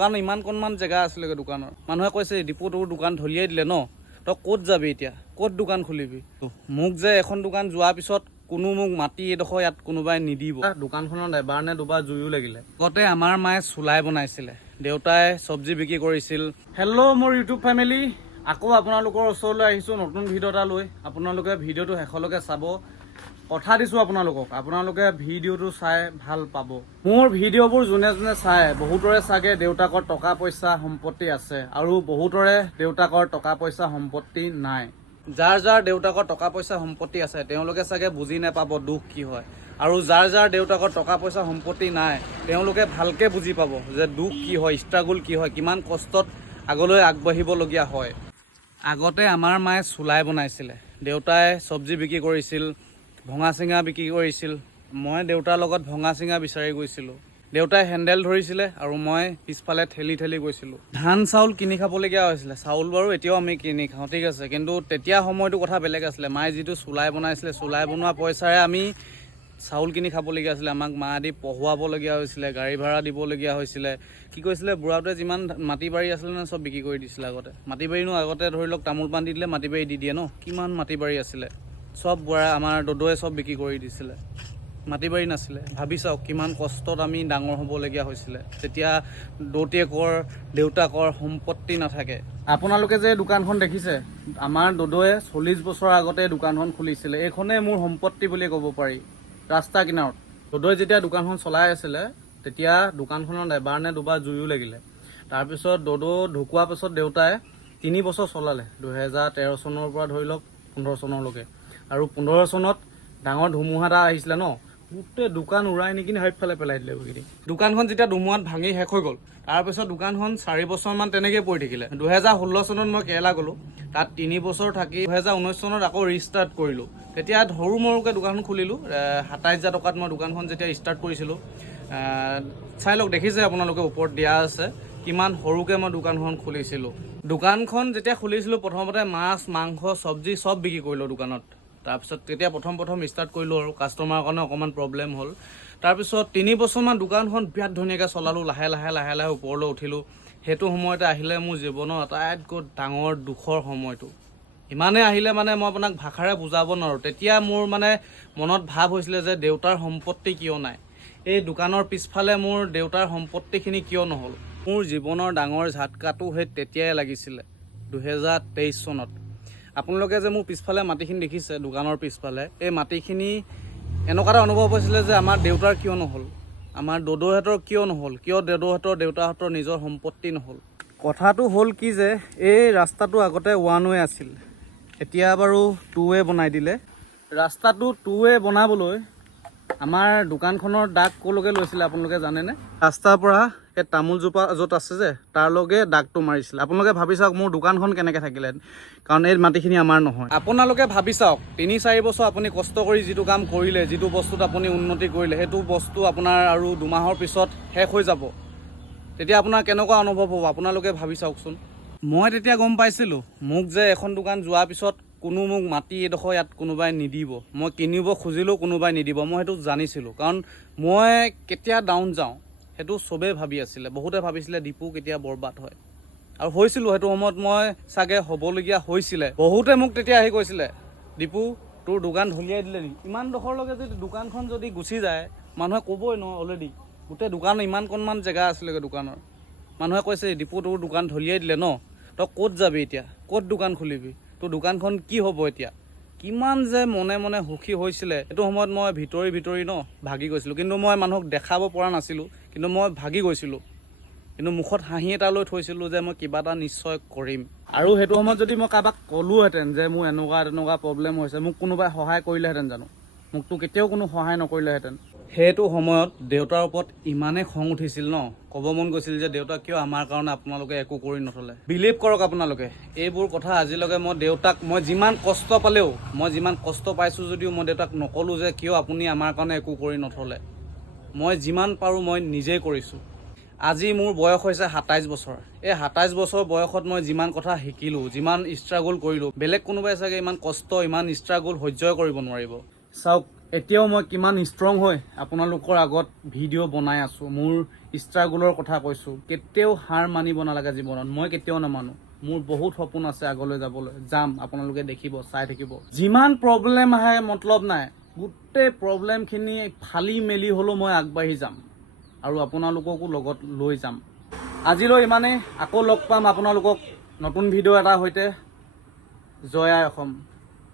দোকান ইমানকণমান জেগা আছিলেগৈ দোকানৰ। মানুহে কৈছে দীপু তোৰ দোকান ধলিয়াই দিলে ন, তই ক'ত যাবি এতিয়া, ক'ত দোকান খুলিবি? মোক যে এখন দোকান যোৱাৰ পিছত কোনো মোক মাটি এডোখৰ ইয়াত কোনোবাই নিদিব। দোকানখনত এবাৰ নে দুবাৰ জুইও লাগিলে। আগতে আমাৰ মায়ে চুলাই বনাইছিলে, দেউতাই চব্জি বিক্ৰী কৰিছিল। হেল্ল' মোৰ ইউটিউব ফেমিলি, আকৌ আপোনালোকৰ ওচৰলৈ আহিছোঁ নতুন ভিডিঅ' এটা লৈ। আপোনালোকে ভিডিঅ'টো শেষলৈকে চাব। কথা দিছোঁ আপোনালোকে ভিডিঅ'টো চাই ভাল পাব। মোৰ ভিডিঅ'বোৰ যোনে যোনে চাই, বহুতৰে চাগে দেউতাকৰ টকা পইচা সম্পত্তি আছে আৰু বহুতৰে দেউতাকৰ টকা পইচা সম্পত্তি নাই। যাৰ যাৰ দেউতাকৰ টকা পইচা সম্পত্তি আছে তেওঁলোকে চাগে বুজি নাপাব দুখ কি হয়, আৰু যাৰ যাৰ দেউতাকৰ টকা পইচা সম্পত্তি নাই তেওঁলোকে ভালকৈ বুজি পাব যে দুখ কি হয়, ষ্ট্ৰাগল কি হয়, কিমান কষ্টত আগলৈ আগবাঢ়িবলগীয়া হয়। আগতে আমাৰ মায়ে চুলাই বনাইছিলে, দেউতাই চব্জি বিক্ৰী কৰিছিল, ভঙা চিঙা বিক্ৰী কৰিছিল। মই দেউতাৰ লগত ভঙা চিঙা বিচাৰি গৈছিলোঁ। দেউতাই হেণ্ডেল ধৰিছিলে আৰু মই পিছফালে ঠেলি ঠেলি গৈছিলোঁ। ধান চাউল কিনি খাবলগীয়া হৈছিলে। চাউল বাৰু এতিয়াও আমি কিনি খাওঁ, ঠিক আছে, কিন্তু তেতিয়া সময়টো কথা বেলেগ আছিলে। মায়ে যিটো চুলাই বনাইছিলে, চুলাই বনোৱা পইচাৰে আমি চাউল কিনি খাবলগীয়া হৈছিলে। আমাক মা দি পঢ়ুৱাবলগীয়া হৈছিলে, গাড়ী ভাড়া দিবলগীয়া হৈছিলে। কি কৈছিলে, বুঢ়াটোৱে যিমান মাটি বাৰী আছিলে ন চব বিক্ৰী কৰি দিছিলে। মাটি বাৰীনো আগতে ধৰি লওক তামোল পাণ দি দিলে মাটি বাৰী দি দিয়ে ন, কিমান মাটি বাৰী আছিলে, চব বুঢ়া আমাৰ দদৌৱে চব বিক্ৰী কৰি দিছিলে। মাটি বাৰী নাছিলে। ভাবি চাওক কিমান কষ্টত আমি ডাঙৰ হ'বলগীয়া হৈছিলে, তেতিয়া দেউতাকৰ সম্পত্তি নাথাকে। আপোনালোকে যে দোকানখন দেখিছে, আমাৰ দদৌৱে 40 বছৰ আগতে দোকানখন খুলিছিলে। এইখনেই মোৰ সম্পত্তি বুলি ক'ব পাৰি। ৰাস্তা কিনাৰত দদৌৱে যেতিয়া দোকানখন চলাই আছিলে তেতিয়া দোকানখনত এবাৰ নে দুবাৰ জুইও লাগিলে। তাৰপিছত দদৌ ঢুকোৱাৰ পিছত দেউতাই 3 বছৰ চলালে, 2013 চনৰ পৰা ধৰি লওক 15 চনলৈকে। আৰু 15 চনত ডাঙৰ ধুমুহা এটা আহিছিলে ন, গোটেই দোকান উৰাই নিকিনি সেইফালে পেলাই দিলে বুকিনি। দোকানখন যেতিয়া ধুমুহাত ভাঙি শেষ হৈ গ'ল, তাৰপিছত দোকানখন 4 বছৰমান তেনেকৈ পৰি থাকিলে। 2016 চনত মই কেৰেলা গ'লোঁ, তাত 3 বছৰ থাকি 2019 চনত আকৌ ৰিষ্টাৰ্ট কৰিলোঁ। তেতিয়া সৰু মৰুকৈ দোকানখন খুলিলোঁ। 27,000 টকাত মই দোকানখন যেতিয়া ষ্টাৰ্ট কৰিছিলোঁ, চাই লওক, দেখিছে আপোনালোকে ওপৰত দিয়া আছে কিমান সৰুকৈ মই দোকানখন খুলিছিলোঁ। দোকানখন যেতিয়া খুলিছিলোঁ প্ৰথমতে মাছ মাংস চব্জি চব বিক্ৰী কৰিলোঁ দোকানত। তাৰপিছত তেতিয়া প্ৰথম ষ্টাৰ্ট কৰিলোঁ আৰু কাষ্টমাৰৰ কাৰণে অকণমান প্ৰব্লেম হ'ল। তাৰপিছত 3 বছৰমান দোকানখন বিৰাট ধুনীয়াকৈ চলালোঁ, লাহে লাহে ওপৰলৈ উঠিলোঁ। সেইটো সময়তে আহিলে মোৰ জীৱনৰ আটাইতকৈ ডাঙৰ দুখৰ সময়টো। ইমানে আহিলে মানে মই আপোনাক ভাষাৰে বুজাব নোৱাৰোঁ। তেতিয়া মোৰ মানে মনত ভাৱ হৈছিলে যে দেউতাৰ সম্পত্তি কিয় নাই, এই দোকানৰ পিছফালে মোৰ দেউতাৰ সম্পত্তিখিনি কিয় নহ'ল। মোৰ জীৱনৰ ডাঙৰ ঝাটকাটো সেই তেতিয়াই লাগিছিলে, 2023 চনত। আপোনালোকে যে মোৰ পিছফালে মাটিখিনি দেখিছে, দোকানৰ পিছফালে, এই মাটিখিনি এনেকুৱা এটা অনুভৱ হৈছিলে যে আমাৰ দেউতাৰ কিয় নহ'ল, আমাৰ দদৌহঁতৰ কিয় নহ'ল, কিয় দেউতাহঁতৰ নিজৰ সম্পত্তি নহ'ল। কথাটো হ'ল কি যে এই ৰাস্তাটো আগতে 1 ৱে আছিল, এতিয়া বাৰু 2 ৱে বনাই দিলে। ৰাস্তাটো 2 ৱে বনাবলৈ আমাৰ দোকানখনৰ দাগ ক'লৈকে লৈছিলে আপোনালোকে জানেনে? ৰাস্তাৰ পৰা এই তামোলজোপা য'ত আছে যে তাৰলৈকে দাগটো মাৰিছিলে। আপোনালোকে ভাবি চাওক মোৰ দোকানখন কেনেকৈ থাকিলে, কাৰণ এই মাটিখিনি আমাৰ নহয়। আপোনালোকে ভাবি চাওক 3-4 বছৰ আপুনি কষ্ট কৰি যিটো কাম কৰিলে, যিটো বস্তুত আপুনি উন্নতি কৰিলে, সেইটো বস্তু আপোনাৰ আৰু 2 মাহৰ পিছত শেষ হৈ যাব। তেতিয়া আপোনাৰ কেনেকুৱা অনুভৱ হ'ব আপোনালোকে ভাবি চাওকচোন। মই তেতিয়া গম পাইছিলোঁ মোক যে এখন দোকান যোৱাৰ পিছত কোনো মোক মাটি এডোখৰ ইয়াত কোনোবাই নিদিব, মই কিনিব খুজিলেও কোনোবাই নিদিব। মই সেইটো জানিছিলোঁ, কাৰণ মই কেতিয়া ডাউন যাওঁ সেইটো চবেই ভাবি আছিলে। বহুতে ভাবিছিলে দীপু কেতিয়া বৰবাদ হয়, আৰু হৈছিলোঁ সেইটো সময়ত মই চাগে হ'বলগীয়া হৈছিলে। বহুতে মোক তেতিয়া আহি কৈছিলে দীপু তোৰ দোকান ধলিয়াই দিলে নেকি। ইমান ডোখৰলৈকে যদি দোকানখন যদি গুচি যায় মানুহে ক'বই ন, অলৰেডি গোটেই দোকান ইমানকণমান জেগা আছিলেগৈ দোকানৰ। মানুহে কৈছে দীপু তোৰ দোকান ধলিয়াই দিলে ন, তই ক'ত যাবি এতিয়া, ক'ত দোকান খুলিবি, তোৰ দোকানখন কি হ'ব এতিয়া। কিমান যে মনে মনে সুখী হৈছিলে। সেইটো সময়ত মই ভিতৰি ন ভাগি গৈছিলোঁ, কিন্তু মই মানুহক দেখাব পৰা নাছিলোঁ, কিন্তু মই ভাগি গৈছিলোঁ। কিন্তু মুখত হাঁহি এটা লৈ থৈছিলোঁ যে মই কিবা এটা নিশ্চয় কৰিম। আৰু সেইটো সময়ত যদি মই কাৰোবাক ক'লোহেঁতেন যে মোৰ এনেকুৱা প্ৰব্লেম হৈছে, মোক কোনোবাই সহায় কৰিলেহেঁতেন জানো? মোকতো কেতিয়াও কোনো সহায় নকৰিলেহেঁতেন। সেইটো সময়ত দেউতাৰ ওপৰত ইমানেই খং উঠিছিল ন, ক'ব মন গৈছিল যে দেউতা কিয় আমাৰ কাৰণে আপোনালোকে একো কৰি নথলে। বিলিভ কৰক আপোনালোকে, এইবোৰ কথা আজিলৈকে মই দেউতাক, মই যিমান কষ্ট পালেও, মই যিমান কষ্ট পাইছোঁ যদিও মই দেউতাক নক'লোঁ যে কিয় আপুনি আমাৰ কাৰণে একো কৰি নথলে। মই যিমান পাৰোঁ মই নিজেই কৰিছোঁ। আজি মোৰ বয়স হৈছে 27 বছৰ। এই 27 বছৰ বয়সত মই যিমান কথা শিকিলোঁ, যিমান ষ্ট্ৰাগল কৰিলোঁ, বেলেগ কোনোবাই চাগে ইমান কষ্ট ইমান ষ্ট্ৰাগল সহ্য কৰিব নোৱাৰিব। চাওক এতিয়াও মই কিমান ষ্ট্ৰং হৈ আপোনালোকৰ আগত ভিডিঅ' বনাই আছোঁ। মোৰ ষ্ট্ৰাগলৰ কথা কৈছোঁ। কেতিয়াও হাৰ মানিব নালাগে জীৱনত। মই কেতিয়াও নামানো। মোৰ বহুত সপোন আছে আগলৈ যাবলৈ। যাম, আপোনালোকে দেখিব, চাই থাকিব। যিমান প্ৰব্লেম আহে মতলব নাই, গোটেই প্ৰব্লেমখিনি ফালি মেলি হ'লেও মই আগবাঢ়ি যাম আৰু আপোনালোককো লগত লৈ যাম। আজিলৈ ইমানেই। আকৌ লগ পাম আপোনালোকক নতুন ভিডিঅ' এটাৰ সৈতে। জয় আই অসম।